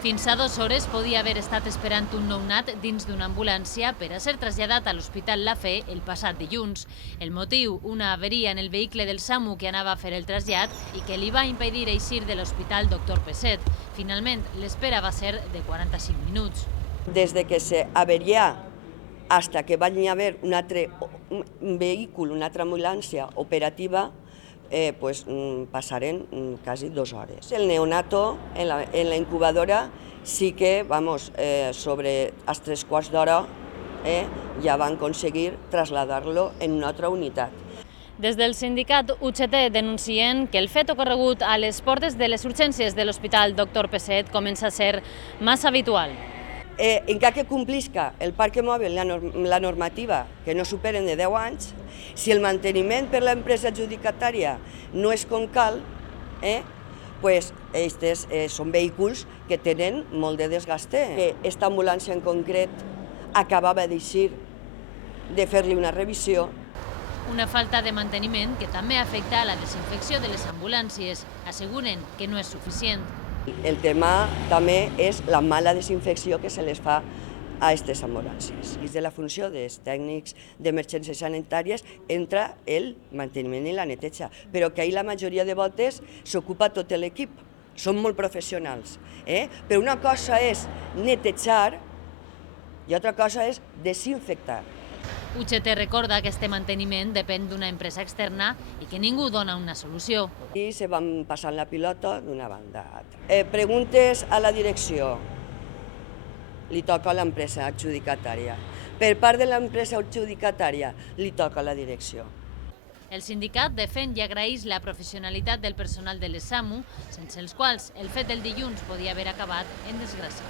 Fins a 2 hores podia haver estat esperant un nounat dins d'una ambulància per a ser traslladat a l'Hospital La Fe el passat dilluns. El motiu, una averia en el vehicle del SAMU que anava a fer el trasllat i que li va impedir eixir de l'Hospital Dr. Peset. Finalment, l'espera va ser de 45 minuts. Desde que se averià hasta que va haver un altre vehicle, una altra ambulància operativa, passaren quasi 2 hores. El neonato en la incubadora sí que, sobre els 3/4 d'hora, ja van aconseguir traslladar-lo en una altra unitat. Des del sindicat UGT denuncien que el fet ocorregut a les portes de les urgències de l'Hospital Dr. Peset comença a ser massa habitual. Encara que complisca el parc mòbil la normativa, que no superen de 10 anys, si el manteniment per l'empresa adjudicatària no és com cal, aquests són vehicles que tenen molt de desgaste. Aquesta ambulància en concret acabava d'eixir de fer-li una revisió. Una falta de manteniment que també afecta a la desinfecció de les ambulàncies. Asseguren que no és suficient. El tema també és la mala desinfecció que se les fa a aquestes ambulàncies. Dins de la funció dels tècnics d'emergències sanitàries entra el manteniment i la neteja, però que ahir la majoria de voltes s'ocupa tot l'equip. Són molt professionals. Però una cosa és netejar i altra cosa és desinfectar. UGT recorda que este manteniment depèn d'una empresa externa i que ningú dona una solució. I se van passant la pilota d'una banda a altra. Preguntes a la direcció. Li toca a l'empresa adjudicatària. Per part de l'empresa adjudicatària, li toca a la direcció. El sindicat defèn i agraeix la professionalitat del personal de les SAMU, sense els quals el fet del dilluns podia haver acabat en desgràcia.